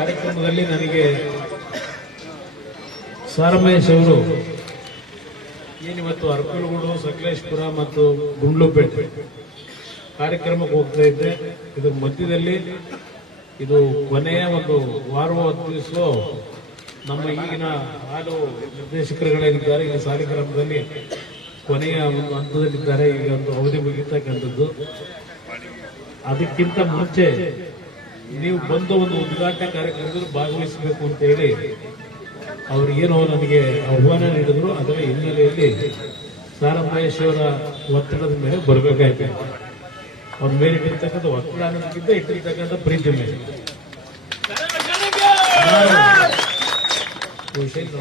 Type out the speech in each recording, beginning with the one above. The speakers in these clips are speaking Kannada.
ಕಾರ್ಯಕ್ರಮದಲ್ಲಿ ನನಗೆ ಸಾರಮಹೇಶ್ ಅವರು ಏನಿವತ್ತು ಅರಕಲಗೂಡು, ಸಕಲೇಶಪುರ ಮತ್ತು ಗುಂಡ್ಲುಪೇಟೆ ಕಾರ್ಯಕ್ರಮಕ್ಕೆ ಹೋಗ್ತಾ ಇದ್ದೆ. ಇದರ ಮಧ್ಯದಲ್ಲಿ ಇದು ಕೊನೆಯ ಒಂದು ವಾರ ದಿವಸ ನಮ್ಮ ಈಗಿನ ಹಾಲು ನಿರ್ದೇಶಕರುಗಳೇನಿದ್ದಾರೆ ಈ ಸಾಲಿಗ್ರಾಮದಲ್ಲಿ ಕೊನೆಯ ಒಂದು ಹಂತದಲ್ಲಿದ್ದಾರೆ. ಈಗ ಒಂದು ಅವಧಿ ಮುಗಿತಕ್ಕಂಥದ್ದು. ಅದಕ್ಕಿಂತ ಮುಂಚೆ ನೀವು ಬಂದು ಒಂದು ಉದ್ಘಾಟನಾ ಕಾರ್ಯಕ್ರಮದಲ್ಲಿ ಭಾಗವಹಿಸಬೇಕು ಅಂತ ಹೇಳಿ ಅವ್ರಿಗೇನೋ ನನಗೆ ಆಹ್ವಾನ ನೀಡಿದ್ರು. ಅದರ ಹಿನ್ನೆಲೆಯಲ್ಲಿ ಸಾರಮಹೇಶ್ ಅವರ ಒತ್ತಡದ ಮೇಲೆ ಬರಬೇಕಾಯ್ತು. ಅವ್ರ ಮೇಲೆ ಇಟ್ಟಿರ್ತಕ್ಕಂಥ ಒತ್ತಡ ಅನ್ನೋದಕ್ಕಿಂತ ಇಟ್ಟಿರ್ತಕ್ಕಂಥ ಪ್ರೀತಿ ಮೇಲೆ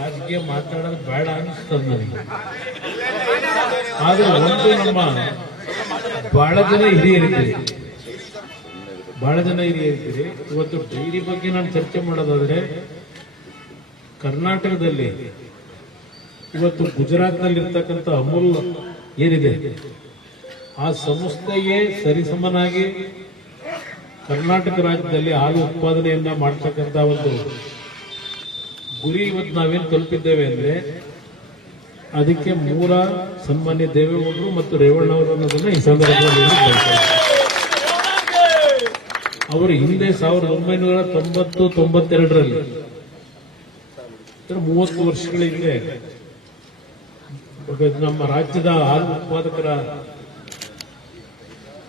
ರಾಜಕೀಯ ಮಾತಾಡೋದು ಬೇಡ ಅನಿಸ್ತದ ನನಗೆ. ಆದ್ರೆ ಒಂದು ನಮ್ಮ ಬಹಳ ಜನ ಹಿರಿಯರಿದ್ದೀರಿ, ಇವತ್ತು ಡೈರಿ ಬಗ್ಗೆ ನಾನು ಚರ್ಚೆ ಮಾಡೋದಾದ್ರೆ ಕರ್ನಾಟಕದಲ್ಲಿ ಇವತ್ತು ಗುಜರಾತ್ನಲ್ಲಿರ್ತಕ್ಕಂಥ ಅಮೂಲ್ ಏನಿದೆ ಆ ಸಂಸ್ಥೆಗೆ ಸರಿಸಮನಾಗಿ ಕರ್ನಾಟಕ ರಾಜ್ಯದಲ್ಲಿ ಹಾಲು ಉತ್ಪಾದನೆಯನ್ನ ಮಾಡತಕ್ಕಂಥ ಒಂದು ಗುರಿ ಇವತ್ತು ನಾವೇನು ತಲುಪಿದ್ದೇವೆ ಅಂದ್ರೆ ಅದಕ್ಕೆ ಮೂಲ ಸನ್ಮಾನ್ಯ ದೇವೇಗೌಡರು ಮತ್ತು ರೇವಣ್ಣವರು ಅನ್ನೋದನ್ನ ಈ ಸಂದರ್ಭದಲ್ಲಿ ಅವರು ಹಿಂದೆ 1990-92ರಲ್ಲಿ 30 ವರ್ಷಗಳ ಹಿಂದೆ ನಮ್ಮ ರಾಜ್ಯದ ಹಾಲು ಉತ್ಪಾದಕರ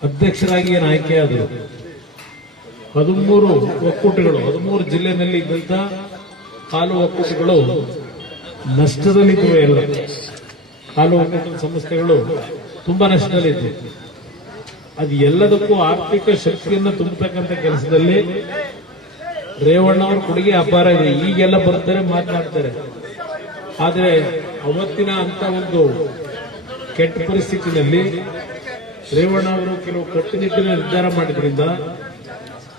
ಅಧ್ಯಕ್ಷರಾಗಿ ಏನು ಆಯ್ಕೆಯಾದರು. 13 ಒಕ್ಕೂಟಗಳು, 13 ಜಿಲ್ಲೆಯಲ್ಲಿ ಇದ್ದಂತ ಹಾಲು ಒಕ್ಕೂಟಗಳು ನಷ್ಟದಲ್ಲಿದ್ದವು. ಎಲ್ಲ ಹಾಲು ಒಕ್ಕೂಟದ ಸಂಸ್ಥೆಗಳು ತುಂಬಾ ನಷ್ಟದಲ್ಲಿದ್ದವು. ಅದು ಎಲ್ಲದಕ್ಕೂ ಆರ್ಥಿಕ ಶಕ್ತಿಯನ್ನು ತುಂಬತಕ್ಕಂಥ ಕೆಲಸದಲ್ಲಿ ರೇವಣ್ಣ ಅವರ ಕೊಡುಗೆ ಅಪಾರ ಇದೆ. ಈಗೆಲ್ಲ ಬರ್ತಾರೆ, ಮಾತನಾಡ್ತಾರೆ. ಆದರೆ ಅವತ್ತಿನ ಅಂತ ಒಂದು ಕೆಟ್ಟ ಪರಿಸ್ಥಿತಿನಲ್ಲಿ ರೇವಣ್ಣ ಅವರು ಕೆಲವು ಕಟ್ಟುನಿಟ್ಟಿನ ನಿರ್ಧಾರ ಮಾಡಿದ್ರಿಂದ,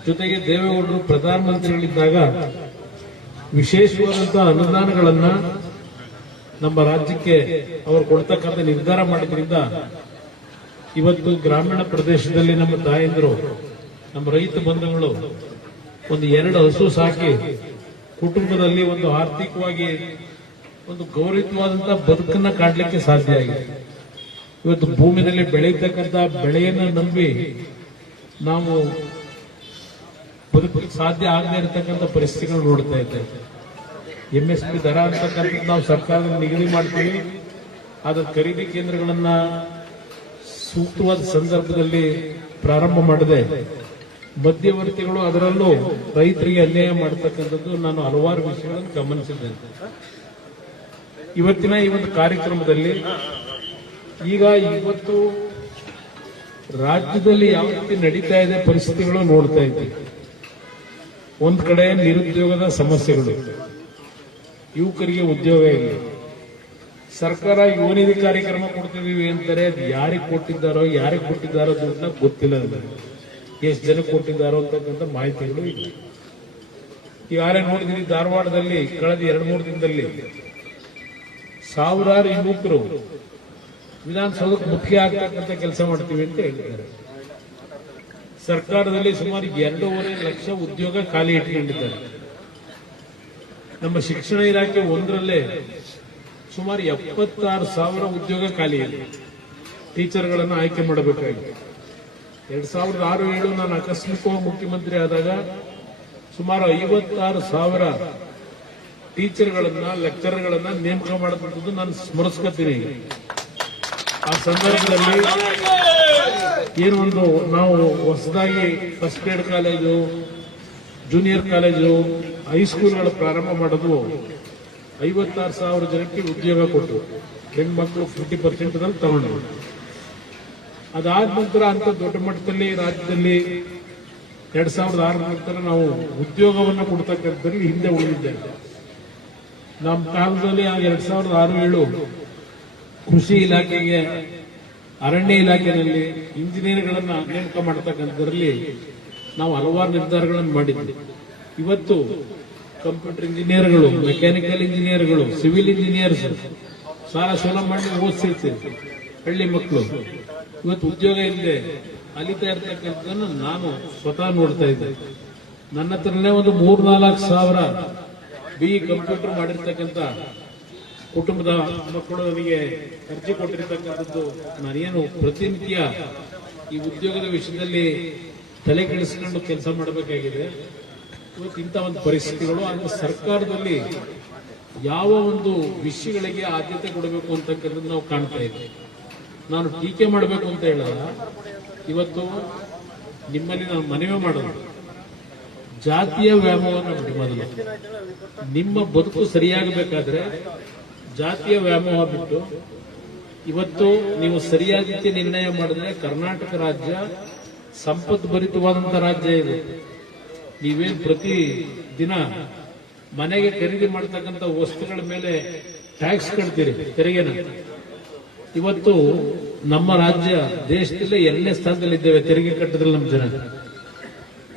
ಜೊತೆಗೆ ದೇವೇಗೌಡರು ಪ್ರಧಾನಮಂತ್ರಿಗಳಿದ್ದಾಗ ವಿಶೇಷವಾದಂತಹ ಅನುದಾನಗಳನ್ನ ನಮ್ಮ ರಾಜ್ಯಕ್ಕೆ ಅವರು ಕೊಡ್ತಕ್ಕಂಥ ನಿರ್ಧಾರ ಮಾಡಿದ್ರಿಂದ ಇವತ್ತು ಗ್ರಾಮೀಣ ಪ್ರದೇಶದಲ್ಲಿ ನಮ್ಮ ತಾಯಂದಿರು, ನಮ್ಮ ರೈತ ಬಂಧುಗಳು ಒಂದು 2 ಹಸು ಸಾಕಿ ಕುಟುಂಬದಲ್ಲಿ ಒಂದು ಆರ್ಥಿಕವಾಗಿ ಒಂದು ಗೌರವಯುತವಾದಂತಹ ಬದುಕನ್ನ ಕಾಡ್ಲಿಕ್ಕೆ ಸಾಧ್ಯ ಆಗಿದೆ. ಇವತ್ತು ಭೂಮಿನಲ್ಲಿ ಬೆಳೆಯತಕ್ಕಂಥ ಬೆಳೆಯನ್ನು ನಂಬಿ ನಾವು ಬದುಕಲಿಕ್ಕೆ ಸಾಧ್ಯ ಆಗದೆ ಇರತಕ್ಕಂಥ ಪರಿಸ್ಥಿತಿಗಳು ನೋಡ್ತಾ ಇದ್ದೇವೆ. MSP ದರ ಅಂತಕ್ಕಂಥದ್ದು ನಾವು ಸರ್ಕಾರದಲ್ಲಿ ನಿಗದಿ ಮಾಡ್ತೀವಿ. ಅದರ ಖರೀದಿ ಕೇಂದ್ರಗಳನ್ನ ಸೂಕ್ತವಾದ ಸಂದರ್ಭದಲ್ಲಿ ಪ್ರಾರಂಭ ಮಾಡದೆ ಮಧ್ಯವರ್ತಿಗಳು, ಅದರಲ್ಲೂ ರೈತರಿಗೆ ಅನ್ಯಾಯ ಮಾಡತಕ್ಕಂಥದ್ದು ನಾನು ಹಲವಾರು ವಿಷಯಗಳನ್ನು ಗಮನಿಸಿದ್ದೇನೆ. ಇವತ್ತಿನ ಈ ಒಂದು ಕಾರ್ಯಕ್ರಮದಲ್ಲಿ ಇವತ್ತು ರಾಜ್ಯದಲ್ಲಿ ಯಾವ ರೀತಿ ನಡೀತಾ ಇದೆ ಪರಿಸ್ಥಿತಿಗಳು ನೋಡ್ತಾ ಇದ್ದೀವಿ. ಒಂದ್ ಕಡೆ ನಿರುದ್ಯೋಗದ ಸಮಸ್ಯೆಗಳು, ಯುವಕರಿಗೆ ಉದ್ಯೋಗ ಇಲ್ಲ. ಸರ್ಕಾರ ಯುವನಿಧಿ ಕಾರ್ಯಕ್ರಮ ಕೊಡ್ತಿದೀವಿ ಅಂತಾರೆ. ಅದು ಯಾರಿಗೆ ಕೊಟ್ಟಿದ್ದಾರೋ ದುಡ್ಡನ್ನ ಗೊತ್ತಿಲ್ಲ. ಎಷ್ಟು ಜನಕ್ಕೆ ಕೊಟ್ಟಿದ್ದಾರೋ ಅಂತಕ್ಕಂಥ ಮಾಹಿತಿಗಳು ಇಲ್ಲ. ಈಗಾಗಲೇ ನೋಡಿದೀವಿ, ಧಾರವಾಡದಲ್ಲಿ ಕಳೆದ 2-3 ದಿನದಲ್ಲಿ ಸಾವಿರಾರು ಯುವಕರು ವಿಧಾನಸೌಧಕ್ಕೆ ಮುಖ್ಯ ಆಗ್ತಕ್ಕಂಥ ಕೆಲಸ ಮಾಡ್ತೀವಿ ಅಂತ ಹೇಳಿದ್ದಾರೆ. ಸರ್ಕಾರದಲ್ಲಿ ಸುಮಾರು 2.5 ಲಕ್ಷ ಉದ್ಯೋಗ ಖಾಲಿ ಇಟ್ಕೊಂಡಿದ್ದಾರೆ. ನಮ್ಮ ಶಿಕ್ಷಣ ಇಲಾಖೆ ಒಂದರಲ್ಲೇ ಸುಮಾರು 76,000 ಉದ್ಯೋಗ ಖಾಲಿ ಇದೆ. ಟೀಚರ್ಗಳನ್ನು ಆಯ್ಕೆ ಮಾಡಬೇಕಾಗಿದೆ. 2006-07 ನಾನು ಆಕಸ್ಮಿಕವಾಗಿ ಮುಖ್ಯಮಂತ್ರಿ ಆದಾಗ ಸುಮಾರು 56,000 ಟೀಚರ್ಗಳನ್ನ, ಲೆಕ್ಚರ್ಗಳನ್ನ ನೇಮಕ ಮಾಡತಕ್ಕಂಥದ್ದು ನಾನು ಸ್ಮರಿಸ್ಕೊತೀನಿ. ಆ ಸಂದರ್ಭದಲ್ಲಿ ಏನು ಒಂದು ನಾವು ಹೊಸದಾಗಿ first grade college, junior college, ಹೈಸ್ಕೂಲ್ಗಳ ಪ್ರಾರಂಭ ಮಾಡೋದು 56,000 ಜನಕ್ಕೆ ಉದ್ಯೋಗ ಕೊಟ್ಟು ಹೆಣ್ಮಕ್ಳು 50% ತಗೊಂಡು, ಅದಾದ ನಂತರ ಅಂತ ದೊಡ್ಡ ಮಟ್ಟದಲ್ಲಿ ರಾಜ್ಯದಲ್ಲಿ 2006 ನಂತರ ನಾವು ಉದ್ಯೋಗವನ್ನು ಕೊಡ್ತಕ್ಕಂಥದ್ರಲ್ಲಿ ಹಿಂದೆ ಉಳಿದಿದ್ದೇವೆ. ನಮ್ಮ ಕಾಲದಲ್ಲಿ 2006-07 ಕೃಷಿ ಇಲಾಖೆಗೆ, ಅರಣ್ಯ ಇಲಾಖೆಯಲ್ಲಿ ಇಂಜಿನಿಯರ್ಗಳನ್ನ ನೇಮಕ ಮಾಡತಕ್ಕಂಥದ್ರಲ್ಲಿ ನಾವು ಹಲವಾರು ನಿರ್ಧಾರಗಳನ್ನು ಮಾಡಿದ್ವಿ. ಇವತ್ತು ಕಂಪ್ಯೂಟರ್ ಇಂಜಿನಿಯರ್ಗಳು, ಮೆಕ್ಯಾನಿಕಲ್ ಇಂಜಿನಿಯರ್ಗಳು, ಸಿವಿಲ್ ಇಂಜಿನಿಯರ್ಸ್ ಸಾಲ ಮಾಡಿ ಓದಿಸಿರ್ತೀವಿ ಹಳ್ಳಿ ಮಕ್ಕಳು. ಇವತ್ತು ಉದ್ಯೋಗ ಇಲ್ಲದೆ ಅಲಿತಾ ಇರ್ತಕ್ಕಂಥದ್ದನ್ನು ನಾನು ಸ್ವತಃ ನೋಡ್ತಾ ಇದ್ದೆ. ನನ್ನ ಹತ್ರನೇ ಒಂದು 3-4 ಸಾವಿರ BE ಕಂಪ್ಯೂಟರ್ ಮಾಡಿರ್ತಕ್ಕಂಥ ಕುಟುಂಬದ ಮಕ್ಕಳು ನನಗೆ ಅರ್ಜಿ ಕೊಟ್ಟಿರ್ತಕ್ಕಂಥದ್ದು. ನಾನೇನು ಪ್ರತಿನಿತ್ಯ ಈ ಉದ್ಯೋಗದ ವಿಷಯದಲ್ಲಿ ತಲೆ ಕೆಡಿಸಿಕೊಂಡು ಕೆಲಸ ಮಾಡಬೇಕಾಗಿದೆ. ಇವತ್ತು ಇಂಥ ಒಂದು ಪರಿಸ್ಥಿತಿಗಳು, ಆದರೆ ಸರ್ಕಾರದಲ್ಲಿ ಯಾವ ಒಂದು ವಿಷಯಗಳಿಗೆ ಆದ್ಯತೆ ಕೊಡಬೇಕು ಅಂತಕ್ಕಂಥದ್ದು ನಾವು ಕಾಣ್ತಾ ಇದ್ದೀವಿ. ನಾನು ಟೀಕೆ ಮಾಡಬೇಕು ಅಂತ ಹೇಳಲ್ಲ, ಇವತ್ತು ನಿಮ್ಮಲ್ಲಿ ನಾನು ಮನವಿ ಮಾಡೋದು, ಜಾತಿಯ ವ್ಯಾಮೋಹವನ್ನು ಬಿಡಿ. ಮೊದಲು ನಿಮ್ಮ ಬದುಕು ಸರಿಯಾಗಬೇಕಾದ್ರೆ ಜಾತಿಯ ವ್ಯಾಮೋಹ ಬಿಟ್ಟು ಇವತ್ತು ನೀವು ಸರಿಯಾದ ರೀತಿ ನಿರ್ಣಯ ಮಾಡಿದ್ರೆ ಕರ್ನಾಟಕ ರಾಜ್ಯ ಸಂಪದ್ಭರಿತವಾದಂತಹ ರಾಜ್ಯ ಇದೆ. ನೀವೇನು ಪ್ರತಿ ದಿನ ಮನೆಗೆ ಖರೀದಿ ಮಾಡತಕ್ಕಂಥ ವಸ್ತುಗಳ ಮೇಲೆ ಟ್ಯಾಕ್ಸ್ ಕಟ್ತೀರಿ, ತೆರಿಗೆನ. ಇವತ್ತು ನಮ್ಮ ರಾಜ್ಯ ದೇಶದಲ್ಲೇ 2ನೇ ಸ್ಥಾನದಲ್ಲಿದ್ದೇವೆ ತೆರಿಗೆ ಕಟ್ಟದ್ರಲ್ಲಿ. ನಮ್ಮ ಜನ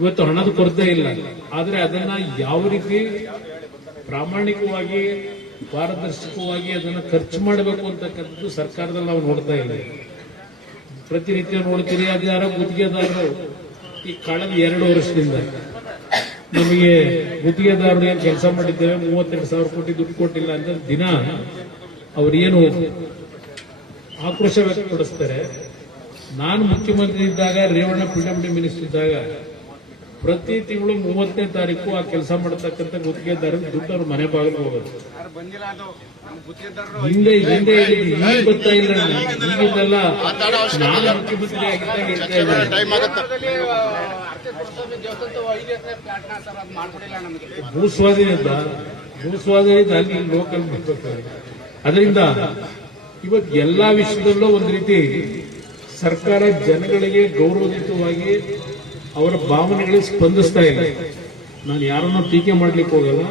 ಇವತ್ತು ಹಣದ ಕೊರತೆ ಇಲ್ಲ, ಆದರೆ ಅದನ್ನ ಯಾವ ರೀತಿ ಪ್ರಾಮಾಣಿಕವಾಗಿ ಪಾರದರ್ಶಕವಾಗಿ ಅದನ್ನ ಖರ್ಚು ಮಾಡಬೇಕು ಅಂತಕ್ಕಂಥದ್ದು ಸರ್ಕಾರದಲ್ಲಿ ನಾವು ನೋಡ್ತಾ ಇಲ್ಲ. ಪ್ರತಿನಿತ್ಯ ನೋಡ್ತೀರಿ, ಅದು ಯಾರೋ ಗುತ್ತಿಗೆದಾರರು ಈ ಕಳೆದ 2 ವರ್ಷದಿಂದ ನಮಗೆ ಗುತ್ತಿಗೆದಾರರು ಏನು ಕೆಲಸ ಮಾಡಿದ್ದೇವೆ 32,000 ಕೋಟಿ ದುಡ್ಡು ಕೊಟ್ಟಿಲ್ಲ ಅಂತ ದಿನ ಅವ್ರೇನು ಆಕ್ರೋಶ ವ್ಯಕ್ತಪಡಿಸ್ತಾರೆ. ನಾನು ಮುಖ್ಯಮಂತ್ರಿ ಇದ್ದಾಗ, ರೇವಣ್ಣ PWD ಮಿನಿಸ್ಟರ್ ಇದ್ದಾಗ ಪ್ರತಿ ತಿಂಗಳು 30ನೇ ತಾರೀಕು ಆ ಕೆಲಸ ಮಾಡತಕ್ಕಂಥ ಗುತ್ತಿಗೆದಾರ ದುಡ್ಡು ಅವ್ರ ಮನೆ ಬಾಗಿಲು ಹೋಗೋದು. ಹಿಂದೆ ಈಗ ಬರ್ತಾ ಇಲ್ಲ. ಈಗಿಂದಲ್ಲ, ನಾನು ಮುಖ್ಯಮಂತ್ರಿ ಆಗಿದ್ದಾಗ ಹೇಳ್ತಾ ಇದ್ದಾರೆ. ಭೂಸ್ವಾಧೀನ ಅಲ್ಲಿ ಲೋಕಲ್ ಮಾಡ್ಬೇಕಾದ್ರೆ. ಅದರಿಂದ ಇವತ್ತು ಎಲ್ಲಾ ವಿಷಯದಲ್ಲೂ ಒಂದು ರೀತಿ ಸರ್ಕಾರ ಜನಗಳಿಗೆ ಗೌರವಯುತವಾಗಿ ಅವರ ಭಾವನೆಗಳಿಗೆ ಸ್ಪಂದಿಸ್ತಾ ಇಲ್ಲ. ನಾನು ಯಾರನ್ನೂ ಟೀಕೆ ಮಾಡ್ಲಿಕ್ಕೆ ಹೋಗಲ್ಲ,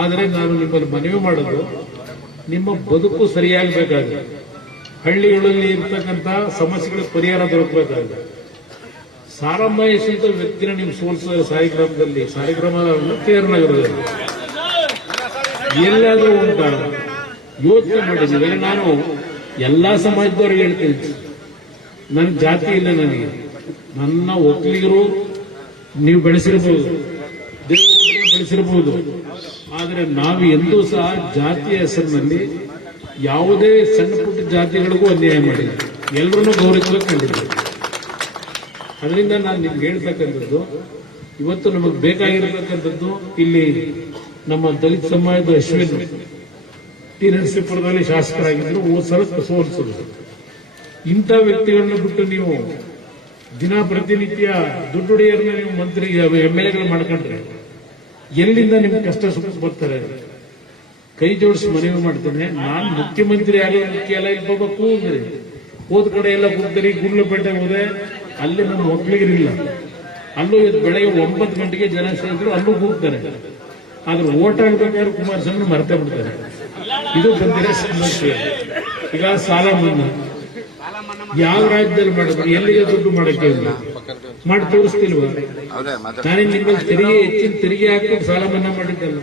ಆದರೆ ನಾನು ನಿಮ್ಮಲ್ಲಿ ಮನವಿ ಮಾಡೋದು, ನಿಮ್ಮ ಬದುಕು ಸರಿಯಾಗಬೇಕಾದ್ರೆ ಹಳ್ಳಿಗಳಲ್ಲಿ ಇರ್ತಕ್ಕಂಥ ಸಮಸ್ಯೆಗಳಿಗೆ ಪರಿಹಾರ ದೊರಕಬೇಕಾದ್ರೆ ಸಾರಾಮಹೇಶ್ ಅಂತ ವ್ಯಕ್ತಿನ ನೀವು ಸೋಲಿಸಿದ್ರೆ ಸಾಲಿಗ್ರಾಮದಲ್ಲಿ, ಸಾಲಿಗ್ರಾಮ ಕೇರನಗರದಲ್ಲಿ ಎಲ್ಲಾದ್ರೂ ಉಂಟಾ ಯೋಚನೆ ಮಾಡಿದ್ದೀವಿ. ನಾನು ಎಲ್ಲಾ ಸಮಾಜದವ್ರಿಗೆ ಹೇಳ್ತೀನಿ, ನನ್ನ ಜಾತಿ ಇಲ್ಲ, ನನಗೆ ನನ್ನ ಒಕ್ಕಲಿಗರು ನೀವು ಬೆಳೆಸಿರಬಹುದು, ದೇವರನ್ನು ಬೆಳೆಸಿರಬಹುದು, ಆದರೆ ನಾವು ಎಂದೂ ಸಹ ಜಾತಿಯ ಹೆಸರಿನಲ್ಲಿ ಯಾವುದೇ ಸಣ್ಣ ಪುಟ್ಟ ಜಾತಿಗಳಿಗೂ ಅನ್ಯಾಯ ಮಾಡಿಲ್ಲ, ಎಲ್ಲರನ್ನೂ ಗೌರವಿಸಬೇಕು ಕಂಡಿದ್ದೀವಿ. ಅದರಿಂದ ನಾನು ನಿಮ್ಗೆ ಹೇಳ್ತಕ್ಕಂಥದ್ದು, ಇವತ್ತು ನಮಗೆ ಬೇಕಾಗಿರತಕ್ಕಂಥದ್ದು ಇಲ್ಲಿ ನಮ್ಮ ದಲಿತ ಸಮಾಜದ ಅಶ್ವಿನ್ ಟಿ ನರಸೀಪುರದಲ್ಲಿ ಶಾಸಕರಾಗಿದ್ದರು, ಸಲ ಸೋಲಿಸಿದ್ರು. ಇಂಥ ವ್ಯಕ್ತಿಗಳನ್ನ ಬಿಟ್ಟು ನೀವು ದಿನ ಪ್ರತಿನಿತ್ಯ ದುಡ್ಡುಡಿಯರನ್ನ ನೀವು ಮಂತ್ರಿ MLAಗಳು ಮಾಡ್ಕೊಂಡ್ರೆ ಎಲ್ಲಿಂದ ನಿಮ್ಗೆ ಕಷ್ಟ ಸುಖ ಬರ್ತಾರೆ? ಕೈ ಜೋಡಿಸಿ ಮನವಿ ಮಾಡ್ತೇನೆ. ನಾನು ಮುಖ್ಯಮಂತ್ರಿ ಆಗೋ ಮುಖ್ಯ ಎಲ್ಲ ಇಲ್ಲಿ ಬಾಬಾ ಕೂಗ್ರಿ, ಹೋದ ಕಡೆ ಎಲ್ಲ ಕೂಗ್ತಾರೆ. ಗುಂಡ್ಲಪೇಟೆ ಹೋದೆ, ಅಲ್ಲಿ ನಮ್ಮ ಒಕ್ಕಲಿಗರಿಲ್ಲ, ಅಲ್ಲೂ ಬೆಳಗ್ಗೆ 9 ಗಂಟೆಗೆ ಜನ ಸೇರಿದ್ರು, ಅಲ್ಲೂ ಕೂಗ್ತಾರೆ. ಆದ್ರೆ ಓಟ್ ಹಾಕ್ಬೇಕಾದ್ರೆ ಕುಮಾರಸ್ವಾಮಿ ಮರ್ತೆ ಬಿಡ್ತಾರೆ. ಇದು ಬಂದಿರೋ ಸಮಸ್ಯೆ. ಈಗ ಸಾಲ ಮನ್ನಾ ಯಾವ ರಾಜ್ಯದಲ್ಲಿ ಮಾಡಿದ್ರು? ಎಲ್ಲಿಗೆ ದುಡ್ಡು ಮಾಡಕ್ಕೆ ಮಾಡಿ ತೋರಿಸ್ತಿಲ್ವಾ? ನಾನೇ ನಿಮ್ಮಲ್ಲಿ ತೆರಿಗೆ ಹೆಚ್ಚಿನ ತೆರಿಗೆ ಹಾಕ್ಬಿಟ್ಟು ಸಾಲ ಮನ್ನಾ ಮಾಡಿದ್ದಲ್ಲ.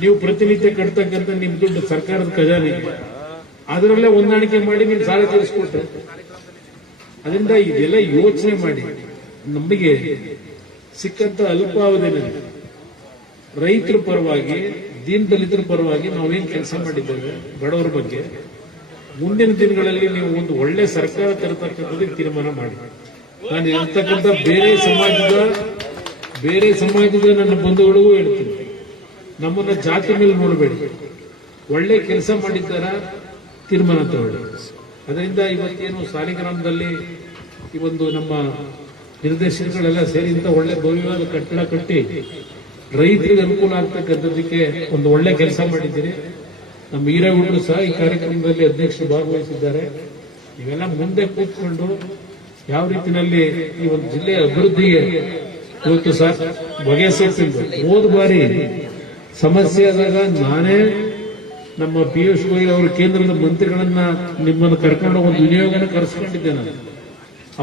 ನೀವು ಪ್ರತಿನಿತ್ಯ ಕಟ್ತಕ್ಕಂಥ ನಿಮ್ ದುಡ್ಡು ಸರ್ಕಾರದ ಖಜಾನೆ, ಅದರಲ್ಲೇ ಹೊಂದಾಣಿಕೆ ಮಾಡಿ ನೀವು ಸಾಲ ತೀರಿಸ್ಕೊಟ್ರೆ. ಅದರಿಂದ ಇದೆಲ್ಲ ಯೋಚನೆ ಮಾಡಿ. ನಮಗೆ ಸಿಕ್ಕಂತ ಅಲ್ಪಾವಧಿನಲ್ಲಿ ರೈತರ ಪರವಾಗಿ, ದೀನ್ ದಲಿತರ ಪರವಾಗಿ ನಾವೇನ್ ಕೆಲಸ ಮಾಡಿದ್ದೇವೆ ಬಡವರ ಬಗ್ಗೆ, ಮುಂದಿನ ದಿನಗಳಲ್ಲಿ ನೀವು ಒಂದು ಒಳ್ಳೆ ಸರ್ಕಾರ ತರತಕ್ಕಂಥದ್ದು ತೀರ್ಮಾನ ಮಾಡಿ. ನಾನು ಇರ್ತಕ್ಕಂಥ ಬೇರೆ ಸಮಾಜದ ನನ್ನ ಬಂಧುಗಳಿಗೂ ಹೇಳ್ತೀನಿ, ನಮ್ಮನ್ನ ಜಾತಿ ಮೇಲೆ ನೋಡಬೇಡಿ, ಒಳ್ಳೆ ಕೆಲಸ ಮಾಡಿದ್ದಾರ ತೀರ್ಮಾನ ತಗೊಳ್ಳಿ. ಅದರಿಂದ ಇವತ್ತೇನು ಸಾಲಿಗ್ರಾಮದಲ್ಲಿ ಈ ಒಂದು ನಮ್ಮ ನಿರ್ದೇಶಕಗಳೆಲ್ಲ ಸೇರಿ ಇಂಥ ಒಳ್ಳೆ ಭವ್ಯವಾದ ಕಟ್ಟಡ ಕಟ್ಟಿ ರೈತರಿಗೆ ಅನುಕೂಲ ಆಗ್ತಕ್ಕಂಥದ್ದಕ್ಕೆ ಒಂದು ಒಳ್ಳೆ ಕೆಲಸ ಮಾಡಿದ್ದೀರಿ. ನಮ್ಮ ಹಿರೇಗೌಡರು ಸಹ ಈ ಕಾರ್ಯಕ್ರಮದಲ್ಲಿ ಅಧ್ಯಕ್ಷರು ಭಾಗವಹಿಸಿದ್ದಾರೆ. ನೀವೆಲ್ಲ ಮುಂದೆ ಕೂತ್ಕೊಂಡು ಯಾವ ರೀತಿಯಲ್ಲಿ ಈ ಒಂದು ಜಿಲ್ಲೆಯ ಅಭಿವೃದ್ಧಿಗೆ ಇವತ್ತು ಸಹ ಬಗೆಹರಿಸಿದ್ದು. ಹೋದ ಬಾರಿ ಸಮಸ್ಯೆ ಆದಾಗ ನಾನೇ ನಮ್ಮ ಪಿಯೂಷ್ ಗೋಯಲ್ ಅವರು ಕೇಂದ್ರದ ಮಂತ್ರಿಗಳನ್ನ ನಿಮ್ಮನ್ನು ಕರ್ಕೊಂಡು ಒಂದು ವಿನಿಯೋಗನ ಕರೆಸ್ಕೊಂಡಿದ್ದೆ. ನಾನು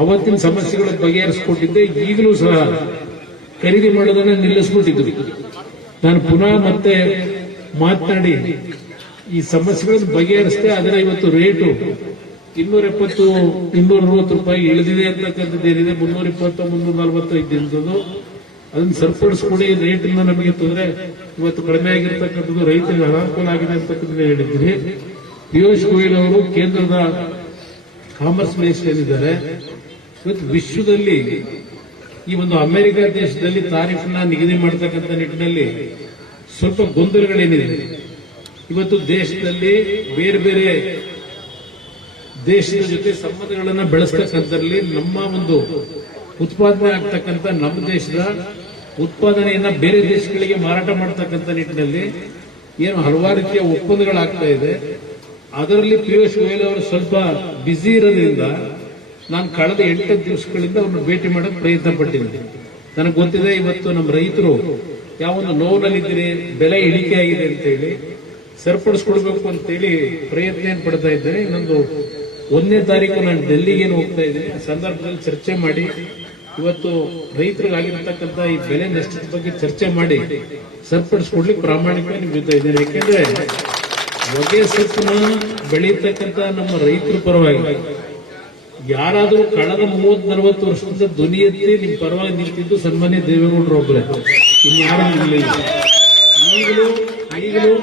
ಅವತ್ತಿನ ಸಮಸ್ಯೆಗಳ ಬಗೆಹರಿಸಿಕೊಟ್ಟಿದ್ದೆ. ಈಗಲೂ ಸಹ ಖರೀದಿ ಮಾಡೋದನ್ನ ನಿಲ್ಲಿಸ್ಬಿಟ್ಟಿದ್ವಿ. ನಾನು ಪುನಃ ಮತ್ತೆ ಮಾತನಾಡಿ ಈ ಸಮಸ್ಯೆಗಳನ್ನು ಬಗೆಹರಿಸಿದೆ. ಅದರ ಇವತ್ತು ರೇಟು 270-260 ರೂಪಾಯಿ ಇಳಿದಿದೆ ಅಂತಕ್ಕಂಥದ್ದು ಏನಿದೆ, 320-340 ಇದ್ದಿದ್ದು ಅದನ್ನ ಸರಿಪಡಿಸ್ಕೊಡಿ, ರೇಟಿಂದ ನಮಗೆ ತೊಂದರೆ ಇವತ್ತು ಕಡಿಮೆ ಆಗಿರ್ತಕ್ಕಂಥದ್ದು ರೈತರಿಗೆ ಅನಾನುಕೂಲ ಆಗಿದೆ ಅಂತಕ್ಕಂಥದ್ದು ಹೇಳಿದ್ರಿ. ಪಿಯೂಷ್ ಗೋಯಲ್ ಅವರು ಕೇಂದ್ರದ ಕಾಮರ್ಸ್ ಮಿನಿಸ್ಟರ್ ಏನಿದ್ದಾರೆ, ಇವತ್ತು ವಿಶ್ವದಲ್ಲಿ ಈ ಒಂದು ಅಮೆರಿಕ ದೇಶದಲ್ಲಿ ತಾರೀಫನ್ನ ನಿಗದಿ ಮಾಡತಕ್ಕಂಥ ನಿಟ್ಟಿನಲ್ಲಿ ಸ್ವಲ್ಪ ಗೊಂದಲಗಳೇನಿದೆ. ಇವತ್ತು ದೇಶದಲ್ಲಿ ಬೇರೆ ಬೇರೆ ದೇಶದ ಜೊತೆ ಸಂಬಂಧಗಳನ್ನು ಬೆಳೆಸ್ತಕ್ಕಂಥದ್ರಲ್ಲಿ ನಮ್ಮ ಒಂದು ಉತ್ಪಾದನೆ ಆಗ್ತಕ್ಕಂಥ ನಮ್ಮ ದೇಶದ ಉತ್ಪಾದನೆಯನ್ನ ಬೇರೆ ದೇಶಗಳಿಗೆ ಮಾರಾಟ ಮಾಡತಕ್ಕಂಥ ನಿಟ್ಟಿನಲ್ಲಿ ಏನು ಹಲವಾರು ರೀತಿಯ ಒಪ್ಪಂದಗಳಾಗ್ತಾ ಇದೆ. ಅದರಲ್ಲಿ ಪಿಯೂಷ್ ಗೋಯಲ್ ಅವರು ಸ್ವಲ್ಪ ಬ್ಯುಸಿ ಇರೋದ್ರಿಂದ ನಾನು ಕಳೆದ 8 ದಿವಸಗಳಿಂದ ಅವ್ರನ್ನ ಭೇಟಿ ಮಾಡಕ್ಕೆ ಪ್ರಯತ್ನ ಪಟ್ಟಿದ್ದೆ. ನನಗೆ ಗೊತ್ತಿದೆ ಇವತ್ತು ನಮ್ಮ ರೈತರು ಯಾವೊಂದು ನೋವಿನಲ್ಲಿದ್ದೀರಿ, ಬೆಲೆ ಇಳಿಕೆ ಆಗಿದೆ ಅಂತ ಹೇಳಿ ಸರಿಪಡಿಸ್ಕೊಡ್ಬೇಕು ಅಂತೇಳಿ ಪ್ರಯತ್ನ ಏನ್ ಪಡ್ತಾ ಇದ್ದೇನೆ. ಇನ್ನೊಂದು 1ನೇ ತಾರೀಕು ನಾನು ಡೆಲ್ಲಿಗೆ ಹೋಗ್ತಾ ಇದ್ದೀನಿ. ಆ ಸಂದರ್ಭದಲ್ಲಿ ಚರ್ಚೆ ಮಾಡಿ ಇವತ್ತು ರೈತರಿಗಾಗಿರ್ತಕ್ಕಂಥ ಈ ಬೆಲೆ ನಷ್ಟದ ಬಗ್ಗೆ ಚರ್ಚೆ ಮಾಡಿ ಸರಿಪಡಿಸ್ಕೊಡ್ಲಿಕ್ಕೆ ಪ್ರಾಮಾಣಿಕವಾಗಿ ನಿಮ್ ಜೊತೆ ಇದ್ದೇನೆ. ಯಾಕೆಂದ್ರೆ ಹೊಗೆ ಸೊಪ್ಪನ್ನ ಬೆಳೀತಕ್ಕಂಥ ನಮ್ಮ ರೈತರ ಪರವಾಗಿ ಯಾರಾದರೂ ಕಳೆದ 30-40 ವರ್ಷದಿಂದ ಧ್ವನಿ ಎತ್ತಿ ನಿಮ್ ಪರವಾಗಿ ನಿಂತಿದ್ದು ಸನ್ಮಾನ್ಯ ದೇವೇಗೌಡರು ಒಬ್ಬರೇ, ಇನ್ಯಾರು ನಿಲ್ಲಿಲ್ಲ. ಈಗಲೂ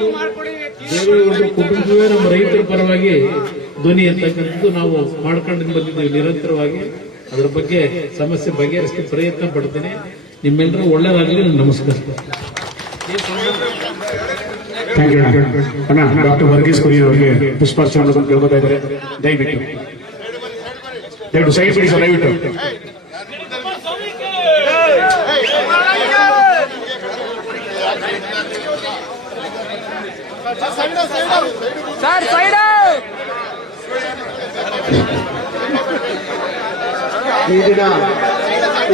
ದೇವೇಗೌಡರ ಕುಟುಂಬವೇ ನಮ್ಮ ರೈತರ ಪರವಾಗಿ ಧ್ವನಿ ಎತ್ತಕ್ಕಂಥದ್ದು ನಾವು ಮಾಡ್ಕೊಂಡು ಬಂದಿದ್ದೀವಿ ನಿರಂತರವಾಗಿ. ಅದರ ಬಗ್ಗೆ ಸಮಸ್ಯೆ ಬಗೆಹರಿಸಲು ಪ್ರಯತ್ನ ಪಡ್ತೇನೆ. ನಿಮ್ಮೆಲ್ಲರೂ ಒಳ್ಳೆಯದಾಗಲಿ. ನಮಸ್ಕಾರ. ಡಾಕ್ಟರ್ ವರ್ಗೀಸ್ ಕುರಿಯನ್ ಅವರಿಗೆ ಪುಷ್ಪಾರ್ಚನೆ ಕೇಳ್ಕೊತಾ ಇದ್ದಾರೆ. ದಯವಿಟ್ಟು ಸೈಡ್ ಬಿಡಿ ಸರ್, ದಯವಿಟ್ಟು. Sir side. ಈ ದಿನ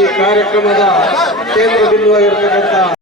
ಈ ಕಾರ್ಯಕ್ರಮದ ಕೇಂದ್ರ ಬಿಂದುವಾಗಿರ್ತಕ್ಕಂಥ